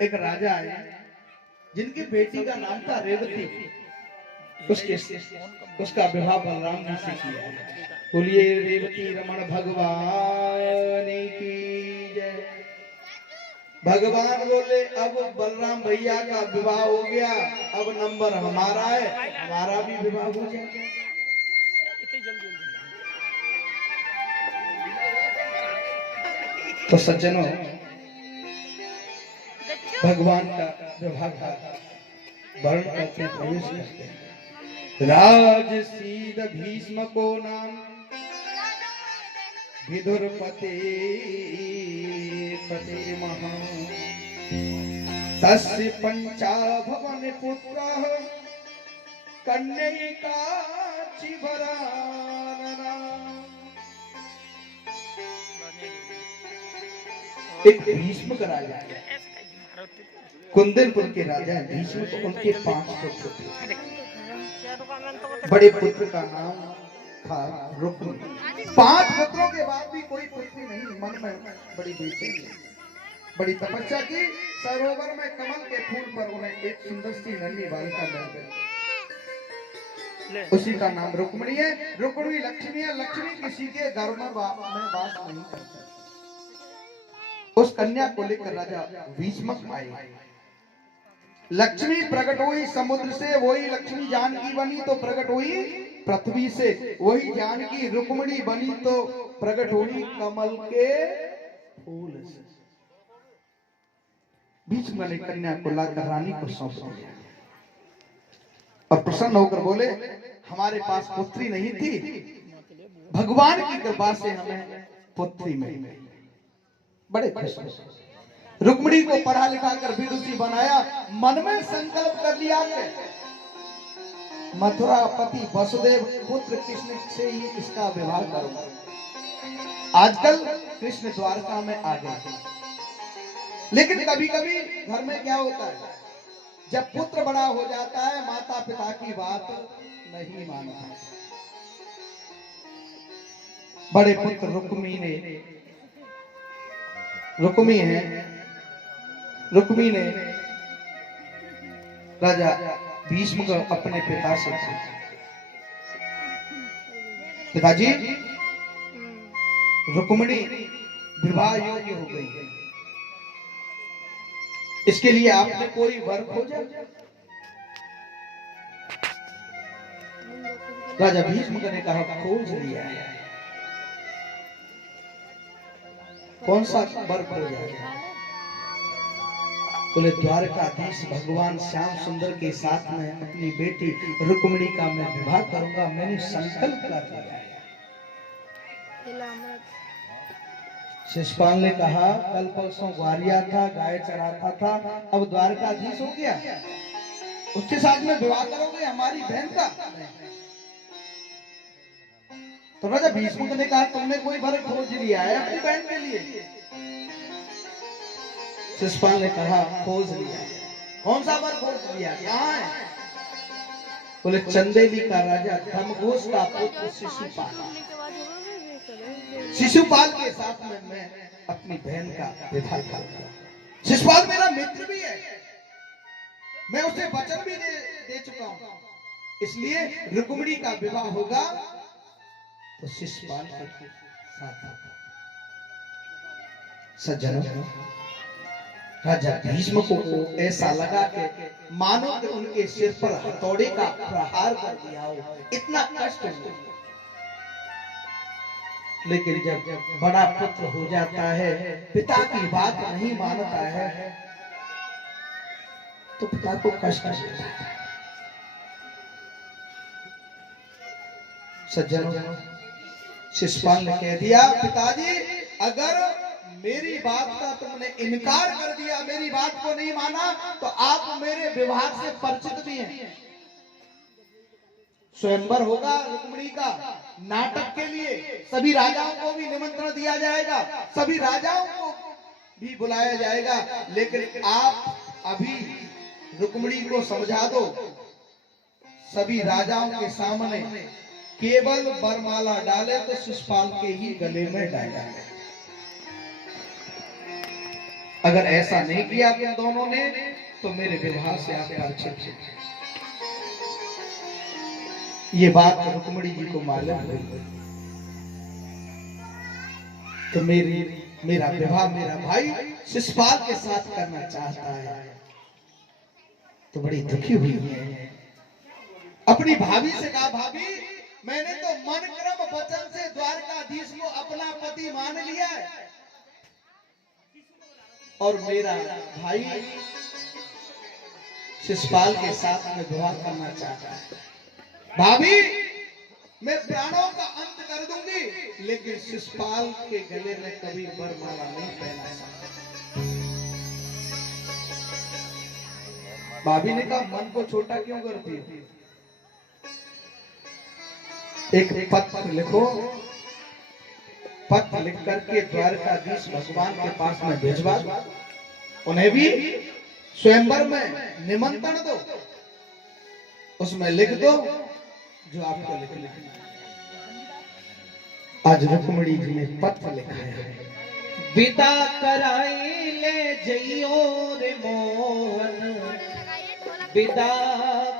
एक राजा आए जिनकी बेटी का नाम था रेवती। उसका विवाह बलराम जी से किया। बोलिए रेवती रमण भगवान की जय। भगवान बोले अब बलराम भैया का विवाह हो गया, अब नंबर हमारा है, हमारा भी विवाह हो जाए। तो सज्जनों, भगवान का विवाह का वर्ण करते प्रवेश करते हैं। राजसीद भीष्म को नाम विदुर पते पते महा तस्य पंचा भवन पुत्र कन्यका चिवरानना। एक भीष्म का राजा है, कुंदनपुर के राजा है भीष्म। तो उनके 5 पुत्र थे। बड़े पुत्र का नाम था रुक्मी। 5 पुत्रों के बाद भी कोई पुत्री नहीं। मन में बड़ी बेचैनी, बड़ी तपस्या की। सरोवर में कमल के फूल पर उन्हें एक सुंदर सी नन्ही बालिका मिल गई। उसी का नाम रुक्मिणी है। रुक्मिणी लक्ष्मी है। लक्ष्मी किसी के घर में वास नहीं करती। उस कन्या को लेकर राजा भीष्मक आए। लक्ष्मी प्रकट हुई समुद्र से, वही लक्ष्मी जानकी बनी तो प्रकट हुई पृथ्वी से। वही जानकी रुक्मिणी बनी तो प्रकट हुई कमल के फूल से। भीष्म ने कन्या को लाकर रानी को सौंप दिया और प्रसन्न होकर बोले हमारे पास पुत्री नहीं थी, भगवान की कृपा से हमें पुत्री मिली। बड़े खुश। रुक्मिणी को पढ़ा लिखा कर विदुषी बनाया। मन में संकल्प कर लिया कि मथुरा पति वसुदेव पुत्र कृष्ण से ही इसका विवाह करूंगा। आजकल कृष्ण द्वारका में आ गए, लेकिन कभी कभी घर में क्या होता है, जब पुत्र बड़ा हो जाता है माता पिता की बात नहीं मानता। बड़े पुत्र रुक्मी ने राजा भीष्म को अपने पिता से पूछा, पिताजी रुक्मिणी विवाह योग्य हो गई है, इसके लिए आपने कोई वर खोजा? राजा भीष्म ने कहा खोज लिया है। कौन सा वर खोजा है? बोले द्वारकाधीश भगवान श्याम सुंदर के साथ में अपनी बेटी रुक्मिणी का मैं विवाह करूंगा, मैंने संकल्प कर लिया है। शिशुपाल ने कहा कल परसों ग्वालिया था, गाय चराता था, अब द्वारकाधीश हो गया, उसके साथ में विवाह करोगे हमारी बहन का? तो राजा भीष्म ने कहा तुमने कोई वर खोज लिया है अपनी बहन के लिए? शिशुपाल ने कहा खोज लिया। कौन सा वर खोज लिया, कहाँ है? बोले चंदेली का राजा धर्मघोष का पुत्र शिशुपाल के साथ में मैं अपनी बहन का विवाह करूंगा। शिशुपाल मेरा मित्र भी है, मैं उसे वचन भी दे चुका हूं, इसलिए रुक्मिणी का विवाह होगा तो शिशुपाल के साथ। सज्जनों, राजा भीष्म को ऐसा लगा कि मानो कि उनके सिर पर हथौड़े का प्रहार कर दिया हो, इतना कष्ट हुआ। लेकिन जब बड़ा पुत्र हो जाता है, पिता की बात नहीं मानता है, तो पिता को कष्ट होता है। सज्जनों, शिशुपाल ने कह दिया पिताजी अगर मेरी बात का तुमने इनकार कर दिया, मेरी बात को नहीं माना, तो आप मेरे विवाह से परिचित भी हैं। स्वयंवर होगा रुक्मिणी का, नाटक के लिए सभी राजाओं को भी निमंत्रण दिया जाएगा, सभी राजाओं को भी बुलाया जाएगा, लेकिन आप अभी रुक्मिणी को समझा दो, सभी राजाओं के सामने केवल वरमाला डाले तो शिशुपाल के ही गले में डाला। अगर ऐसा नहीं किया तुम दोनों ने तो मेरे विवाह से आप परिचित। ये बात रुक्मिणी जी को मालूम हुई तो मेरा विवाह मेरा भाई शिशुपाल के साथ करना चाहता है, तो बड़ी दुखी हुई है। अपनी भाभी से कहा, भाभी मैंने तो मन क्रम वचन से द्वारकाधीश को अपना पति मान लिया है और मेरा भाई शिशुपाल के साथ में विवाह करना चाहता है। भाभी मैं प्राणों का अंत कर दूंगी लेकिन शिशुपाल के गले में कभी वरमाला नहीं पहना सकता। भाभी ने कहा, मन को छोटा क्यों करती है? एक पत्र लिखो, पत्र लिख करके द्वारकाधीश भगवान के पास में भेजवा दो, उन्हें भी स्वयंवर में निमंत्रण दो, उसमें लिख दो जो आपको लिखना है। आज रुक्मिणी जी ने पत्र लिखा है, विदा कराई ले जइयो रे मोहन, विदा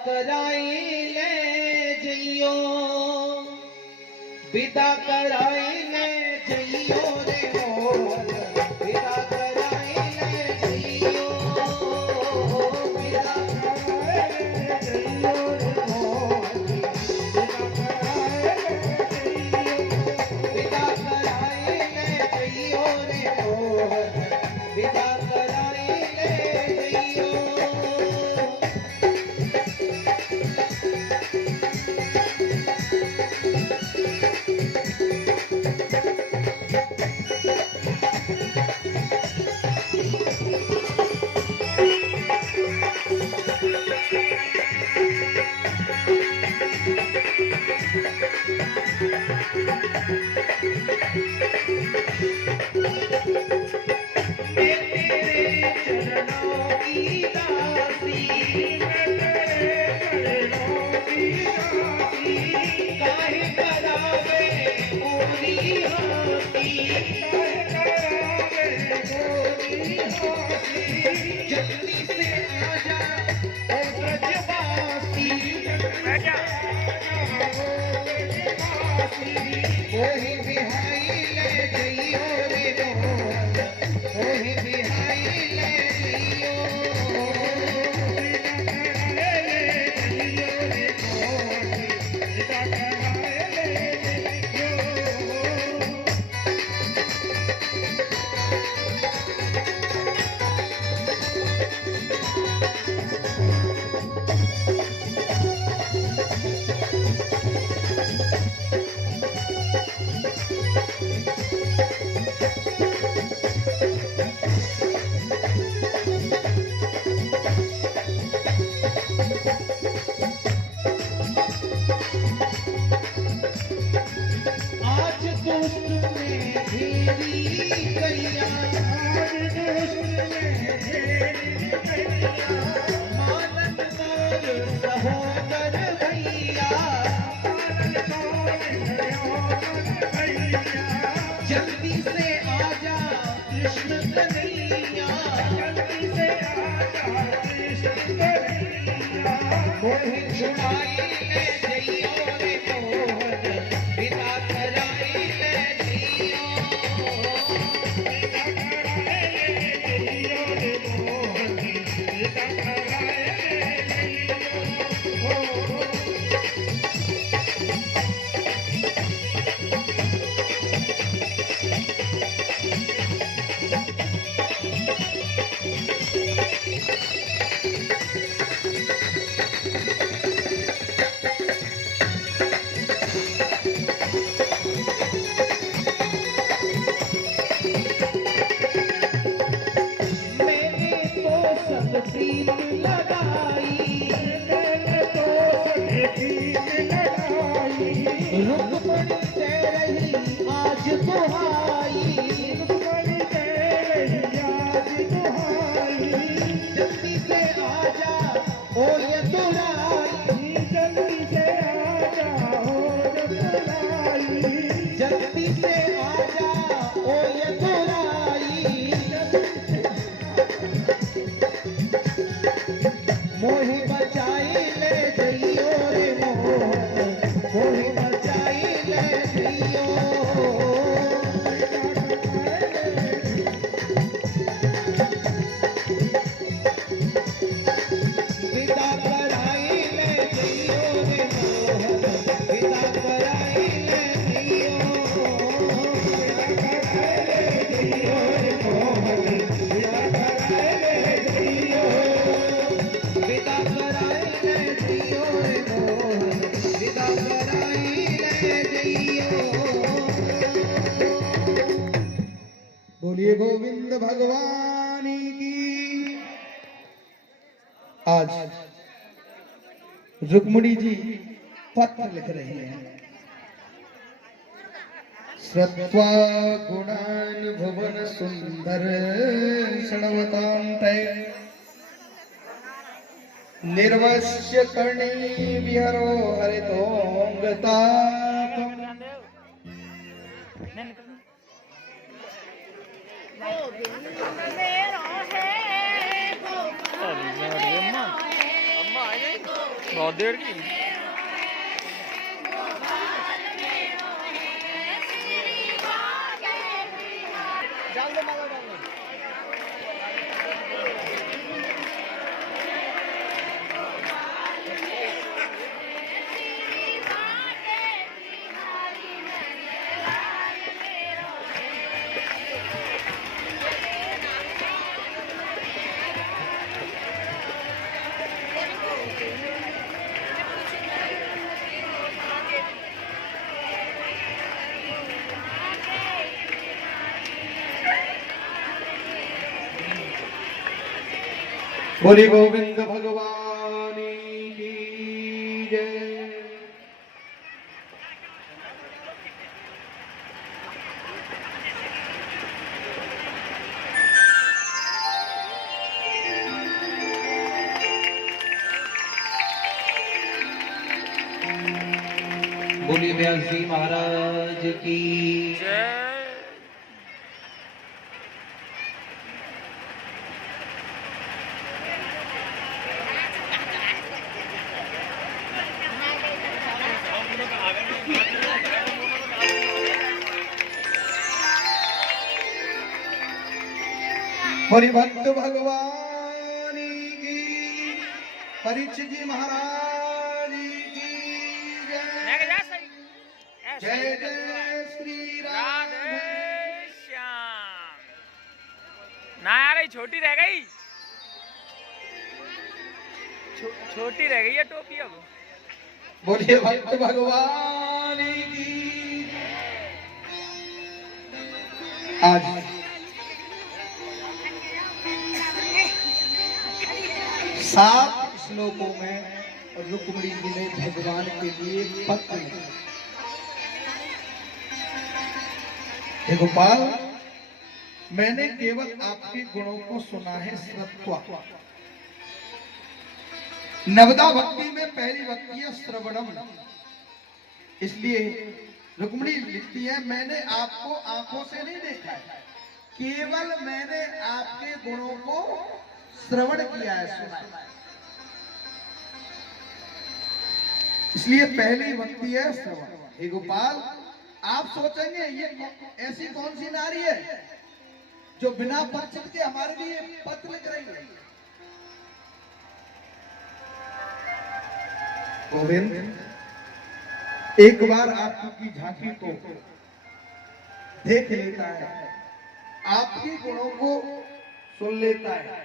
कराई ले जइयो, विदा कराई ले जइयो रे मोहन, विदा कराई ले जइयो, विदा कराई ले जइयो रे मोहन, विदा कराई ले जइयो, विदा कराई ले जइयो रे मोहन, विदा कराई ले जइयो। जल्दी से आजा ओ ब्रजवासी, ओहि बिहाई ले जइयो रे मोहन, ओहि बिहाई ले जइयो, आज दुष्ट में घेरी गैया, आज दुष्ट में घेरी गैया, मानन मोर सहोदर भैया, मानन मोर सहोदर भैया, जल्दी से आजा कृष्ण कन्हैया, जल्दी से आजा कृष्ण कन्हैया, मोहि छुड़ाई ले जइयो रे मोहन, विदा कराई ले जइयो, विदा कराई ले जइयो रे मोहन, विदा कराई ले जइयो। मैंने तो सब प्रीत लगाई, मैंने तो सब प्रीत लगाई, रुक्मिणी दे रही आज दुहाई, रुक्मिणी दे रही आज दुहाई, जल्दी से आजा ओ ये दुराई, जल्दी से आजा ओ ये दुराई, जल्दी से आजा ओ ये दुराई, मोहि बचाई ले जइयो रे मोहन, मोहि बचाई ले जइयो। विदा कराई ले जइयो रे मोहन, विदा कराई ले जइयो। जइयो रे मोहन, विदा कराई ले जइयो। विदा कराई ले जइयो रे मोहन, विदा कराई ले जइयो। बोलिए गोविंद भगवान की। आज रुक्मिणी जी पत्र लिख रही हैं। श्रुत्वा गुणान् भुवन सुंदर षण्वतान्ते निर्वस्य कर्णी विहरो हरितोऽङ्गतापम्। बहुत देर की बोले गोविंद भगवान की जय। बोलिए व्यास जी महाराज की। बोले भक्त भगवान की। परीक्षित जी महाराज की जय। जय जय श्री राम। श्याम ना यार ये छोटी रह गई, छोटी रह गई है टोपी अब। बोलिए भक्त भगवान की। आज सात श्लोकों में रुक्मिणी जी ने भगवान के लिए पत्र लिखा। हे गोपाल, मैंने केवल आपके गुणों को सुना है श्रुत्वा। नवदा भक्ति में पहली भक्ति है श्रवणम। इसलिए रुक्मिणी लिखती है, मैंने आपको आंखों से नहीं देखा है, केवल मैंने आपके गुणों को श्रवण किया है, सुना है। इसलिए पहली भक्ति है श्रवण। हे गोपाल, आप सोचेंगे ये ऐसी कौन सी नारी है जो बिना परिचित के हमारे लिए पत्र लिख रही है। गोविंद एक बार आपकी झांकी को देख लेता है, आपके गुणों को सुन लेता है,